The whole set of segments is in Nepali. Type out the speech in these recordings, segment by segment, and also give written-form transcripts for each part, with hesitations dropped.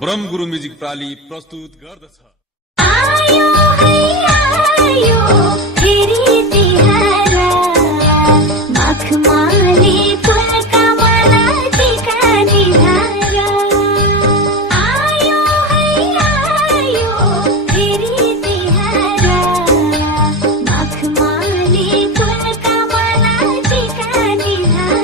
ब्रह्म गुरु म्युजिक प्राली प्रस्तुत गर्दछ। आयो है आयो फेरि तिहार मखमली फुलका माला टीका निधार। आयो है आयो फेरि तिहार मखमली फुलका माला टीका निधार।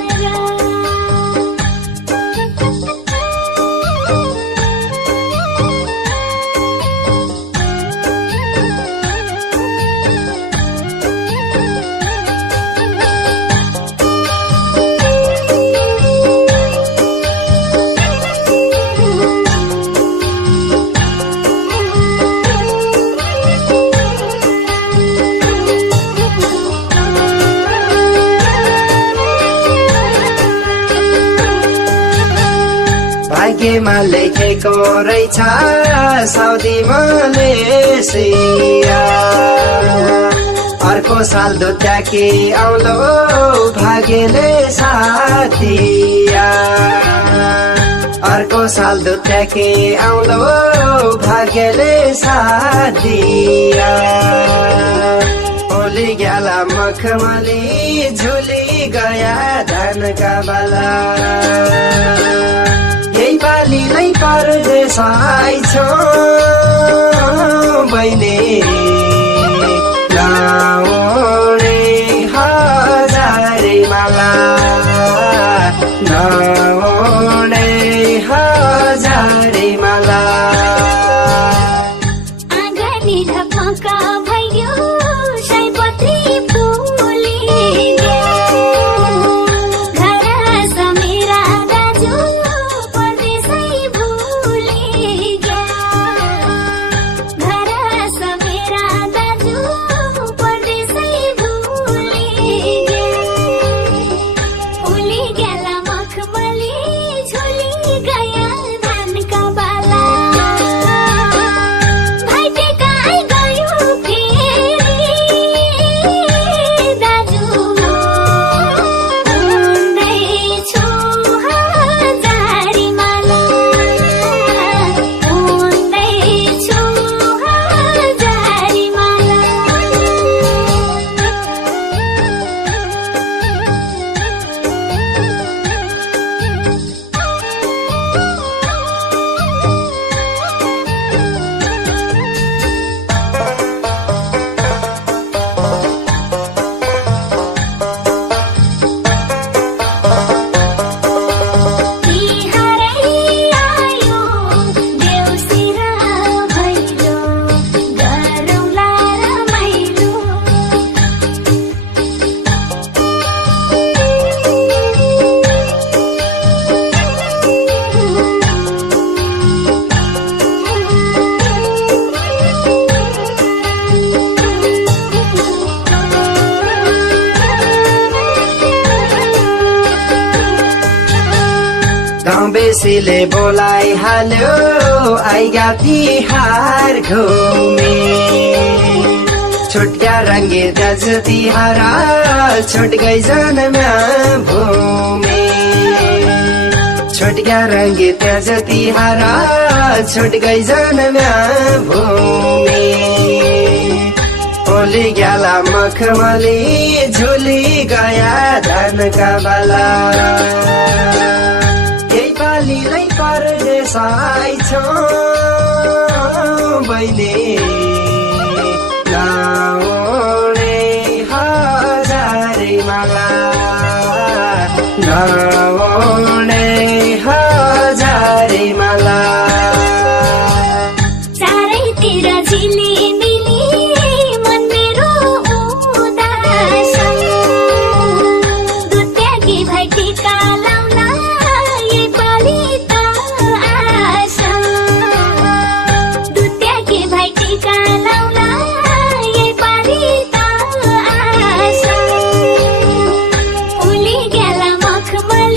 भाग्यमा लेखेको रहेछ साउदी मलेसिया। अर्को साल दुत्याकी आउलो भाग्यले साथिया। अर्को साल दुत्याकी आउलो भाग्यले साथिया। ओली ग्याला मखमली झुली गया धनका बाला। यही पालीलाई परदेश आइछौ बहिनी नओढे हजारे माला। नओढे हजारे माला। आँगनी ढकमका भयो सयपत्री फुली घर समेरा दाजु परदेशै भुली घर समेरा दाजु परदेशै भुली फुली गेला मखमली झोली गया धानका बाला। भाइटेका गयो फेरि दाजु उन्दैछु हजारी माला। उन्दैछु हजारी माला। तिहारै आयो देउसिरा भैलो गरौँला रमाइलो। गाउँ बेसीले बोलाइहाल्यो आइगा तिहार घुमे। छुट्या रङ्गे दाज तिहार छुट गई जन्म्या भूमि। छुट्या रङ्गे त्याज तिहार छुट गई जन्म्या भूमि। ओली ग्याला मखमली झुली गया धनका बाला। यही पालीलाई परदेश आइछौ बहिनी नओढे हजारे माला। नओढे हजारे माला। चारैतिर झिलिमिली मन मेरो उदास। दुत्याकी भाइटिका लाउन यही पाली त आस। दुत्याकी भाइटिका लाउन यही पाली त आस। फुली गेला मखमली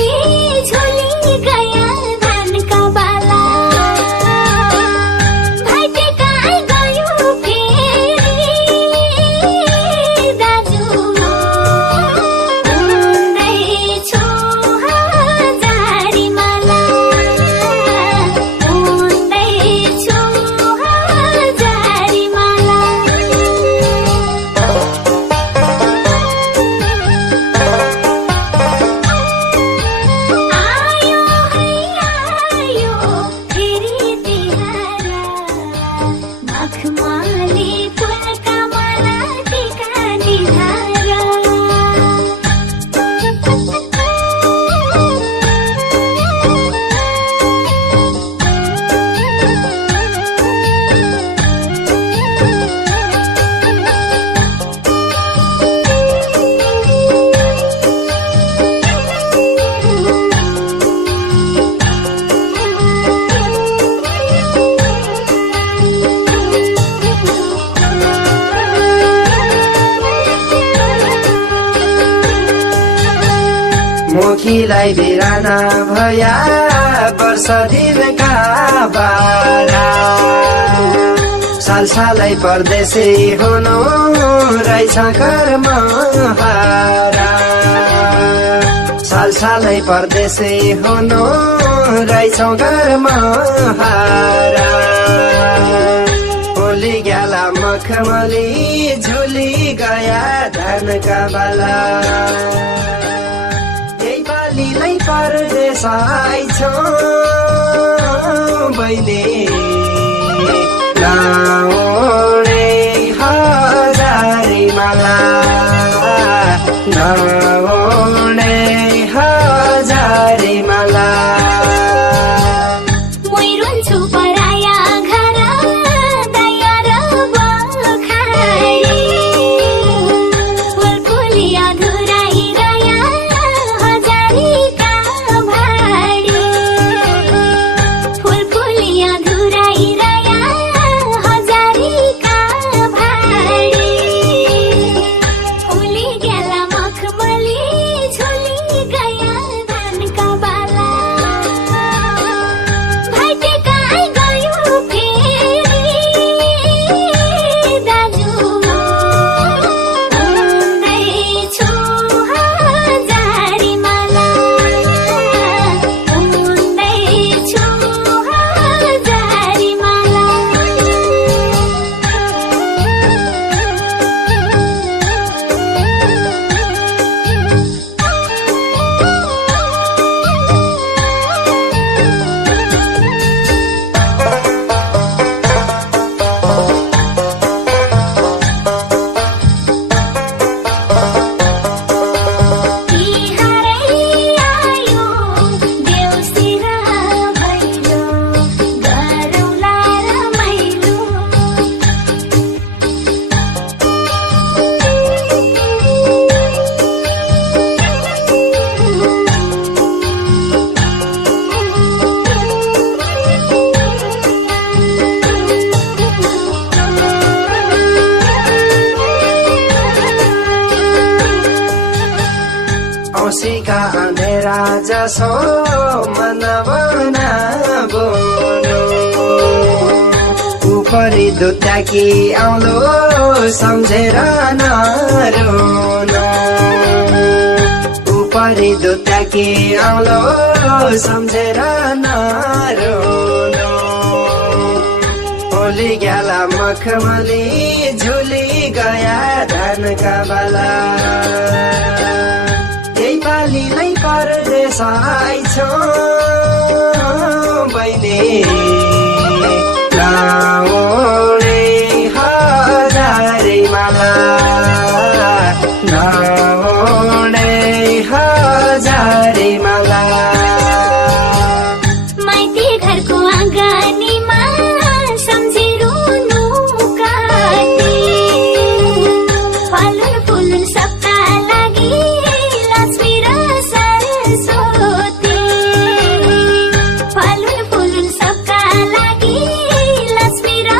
मुखीलाई बिराना भया वर्ष दिनका बारा सालसालै परदेशी हुनु रहेछ कर्म हारा सालसालै परदेशी हुनु रहेछ कर्म हारा होली ग्याला मखमली झुली गया धानका बाला यही पालीलाई परदेश आइछौ बहिनी नओढे हजारी माला नओढे हजारी माला औँसीका अँधेरा जसो मनवना बोलो उपरी दुत्याकी आउलो सम्झेर नरोनो उपरी दुत्याकी आउलो सम्झेर नरोनो होली ग्याला मखमली झुली गया धानका बाला यही पालीलाई परदेश आइछौ बहिनी नओढे हजारी माला नओढे हजारी माला माइती घरको आँगनीमा सम्झिरुनु काटी फलुन फुलुन सबका लागि लक्ष्मी र सरस्वती फलुन फुलुन सबका लागि लक्ष्मी र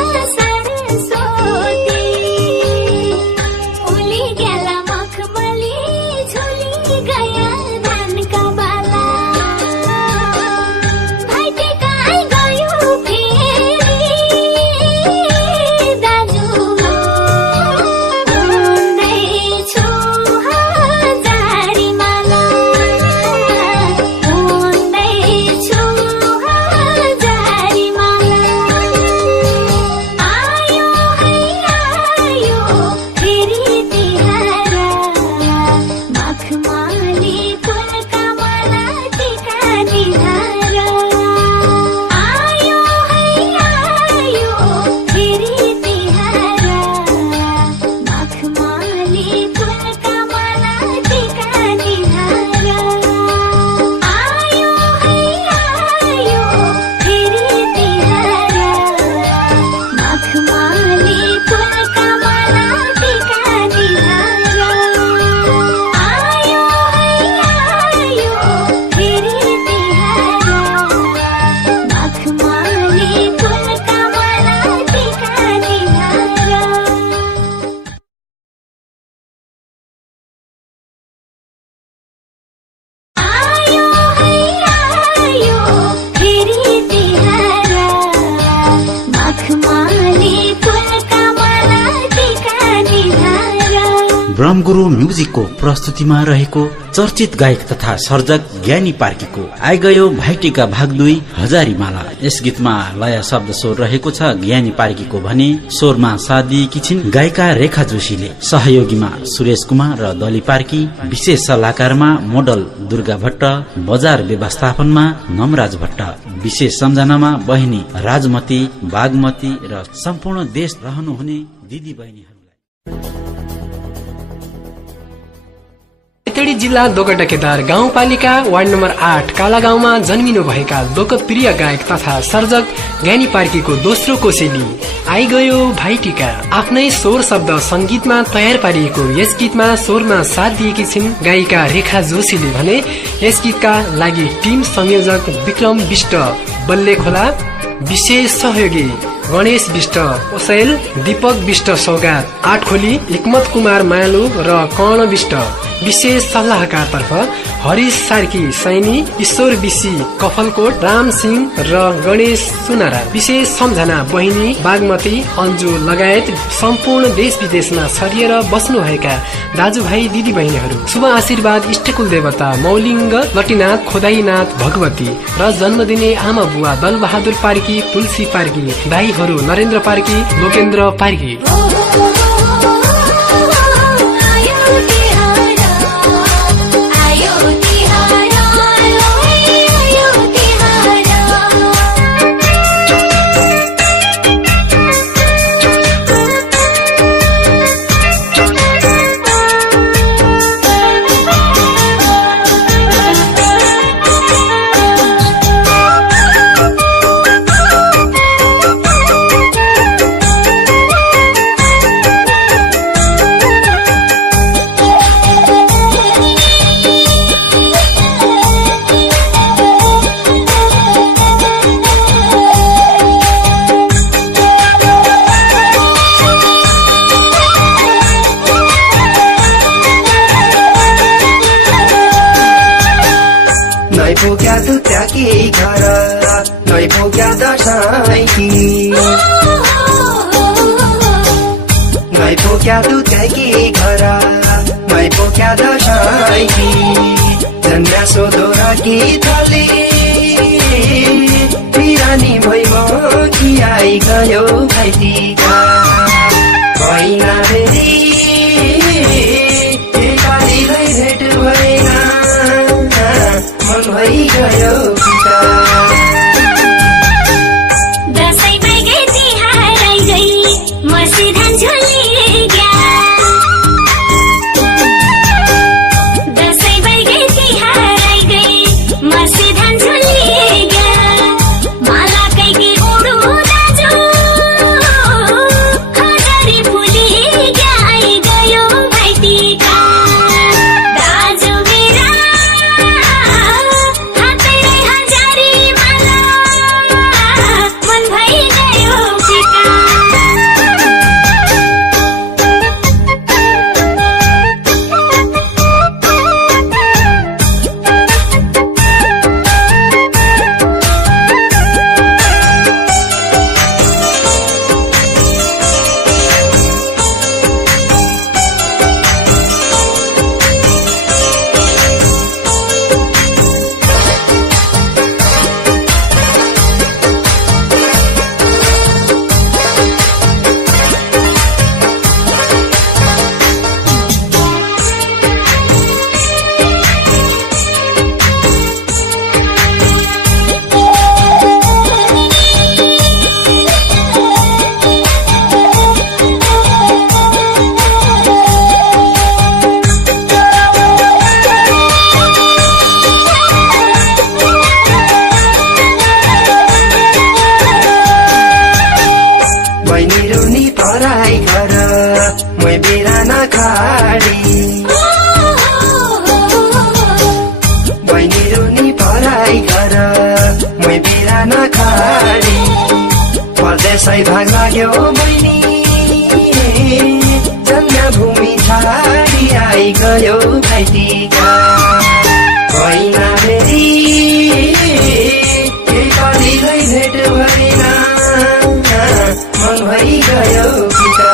ब्रह्मगुरु म्युजिकको प्रस्तुतिमा रहेको चर्चित गायक तथा सर्जक ज्ञानी पार्कीको आइगयो भाइटिका भाग 2 हजारीमाला। यस गीतमा लय शब्द स्वर रहेको छ ज्ञानी पार्कीको भने स्वरमा साथ दिएकी छिन् गायिका रेखा जोशीले। सहयोगीमा सुरेश कुमार र दली पार्की, विशेष सल्लाहकारमा मोडल दुर्गा भट्ट, बजार व्यवस्थापनमा नमराज भट्ट, विशेष सम्झनामा बहिनी राजमती, बागमती र सम्पूर्ण देश रहनुहुने दिदी बहिनीहरूलाई। बैतडी जिल्ला दोगटा केदार गाउँपालिका वार्ड नम्बर 8 काला गाउँमा जन्मिनु भएका लोकप्रिय गायक तथा सर्जक ज्ञानी पार्कीको दोस्रो कोसेली आइगयो भाइटिका आफ्नै स्वर शब्द संगीतमा तयार पारिएको यस गीतमा स्वरमा साथ दिएकी छिन् गायिका रेखा जोशीले भने यस गीतका लागि टिम संयोजक विक्रम विष्ट बल्ले खोला, विशेष सहयोगी गणेश विष्ट ओसेल, दीपक विष्ट सौगात आठखोली, हिक्मत कुमार मायालु र कर्ण विष्ट, विशेष सल्लाहकार तर्फ हरिश सार्की सैनी, ईश्वर विशी कफलकोट, राम सिंह र गणेश सुनारा, विशेष सम्झना बहिनी बागमती अन्जु लगायत सम्पूर्ण देश विदेशमा छरिएर बस्नुभएका दाजुभाइ दिदी बहिनीहरू, शुभ आशीर्वाद इष्टकुल देवता मौलिङ्ग लटिनाथ खोदाईनाथ भगवती र जन्मदिने आमा बुवा दल बहादुर पार्की, तुलसी पार्की, दाईहरू नरेन्द्र पार्की, लोकेन्द्र पार्की। पुग्या तु त्याकी घर नै पुग्या दशाईकी नै पुग्या तु त्याकी घर नै पुग्या दशाईकी जन्या सोधोरा की थली पिरानी भइमो कि आई गयो भाइटिका भइना बेरी एकालीलाई भेट भएन मन भइगयो पिता दसैँ भइगए तिहार आइगई मसी धान झोली गया दसैँ भइगए तिहार आइगई मसी धान झोली गया माला कैकी उडु दाजु खजरी फुली गया आई गयो भाइटिका दाजु मेरा परदेशै भाग लाग्यो बहिनी जन्मभूमि छाडी आई गयो भाइटिका भइना बेरी एकलीलाई भेट भएन मन भइगयो पिता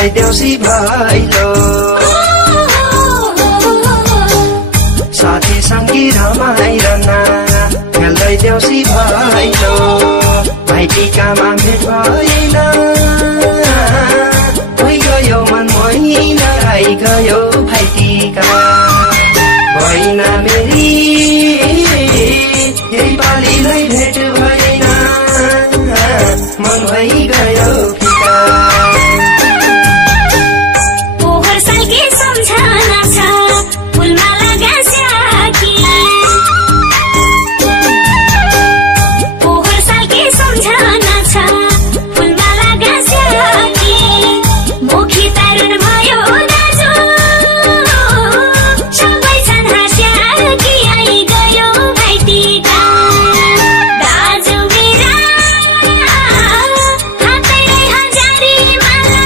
खेल्दै देउसी भैलो साथी सङ्गी रमाइरहन खेल्दै देउसी भैलो भाइटिकामा भेट भएन गयो मन महिना आइगयो भाइटिका भएन मेरी यही पालिलाई भेट भएन मन भइगयो फिका पोहोर सालकै सम्झना छ फुलमाला गाँस्याकी पोहोर सालकै सम्झना छ फुलमाला गाँस्याकी मुखी तरुण भयो दाजु सबै छन् हाँस्याकी आइगयो भाइटिका दाजु मेरा हातैले हजारी माला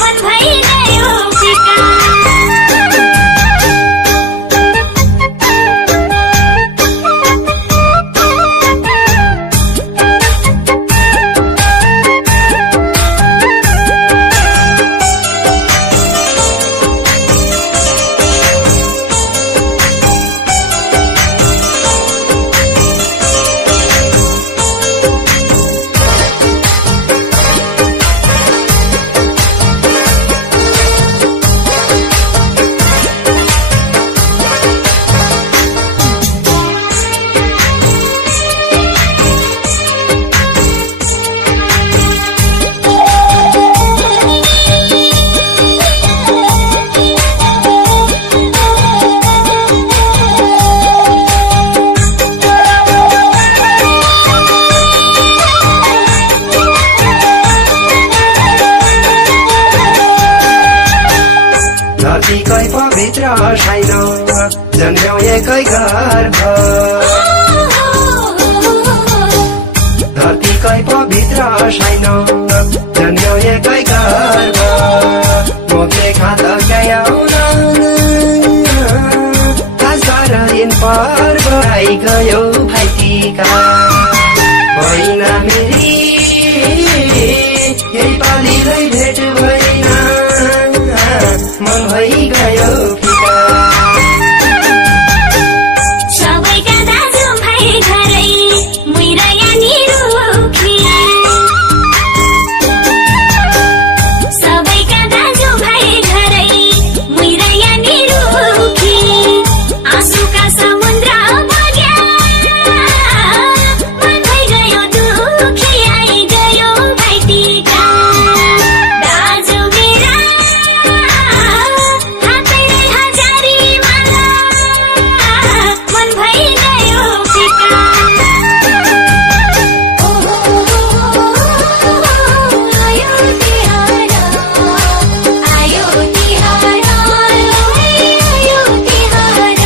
मन भइगयो फिका धरतीकै पवित्र छैन जन्म्यौ एकै गर्भ धरतीकै पवित्र छैन जन्म्यौ एकै गर्भ मोके खात गयाउन खास दिन पर्व आइगयो भाइटिका भएन मेरी यही पालिलाई भेट भएन मन भइगयो फिका सबैका दाजु भाइ घरै मुइरा यानी रुखी सबैका दाजु भाइ घरै मुइरा यानी रुखी आँसुका समुद्र बग्या मन भइगयो दुखी आइगयो भाइटिका दाजु मेरा हातैले हजारी माला मन भइगयो फिका आयो तिहार आयो तिहार आयो तिहार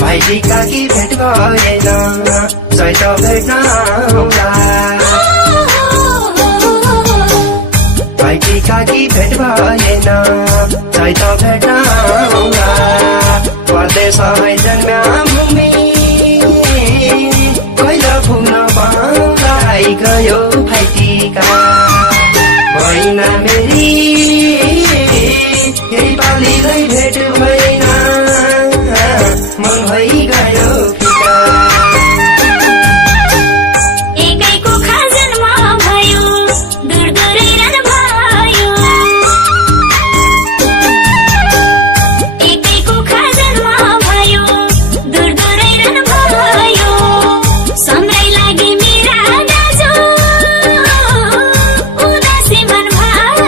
भाइटिका कि भेट भएन चैत भेट्न आउँला भाइटिका कि भेट भएन चैत भेट्न आउँला परदेशमै जन्म्या भूमि कहिले पुग्न पाउँला आइगयो भाइटिका भएन मेरी यही पालिलाई भेट भएन मन भइगयो फिका एकैको खाजनमा भयो दूर दूरै रन भयो एकैको खाजनमा भयो दूर दूरै रन भयो सम्झै लागि मेरा दाजु उदासी मन भयो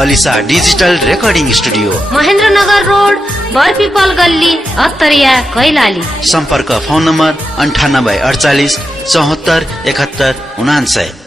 Alisa digital recording studio, Mahendranagar road, Barpipal गल्ली, अत्तरिया, कैलाली। सम्पर्क फोन नम्बर 9848 74 71 99।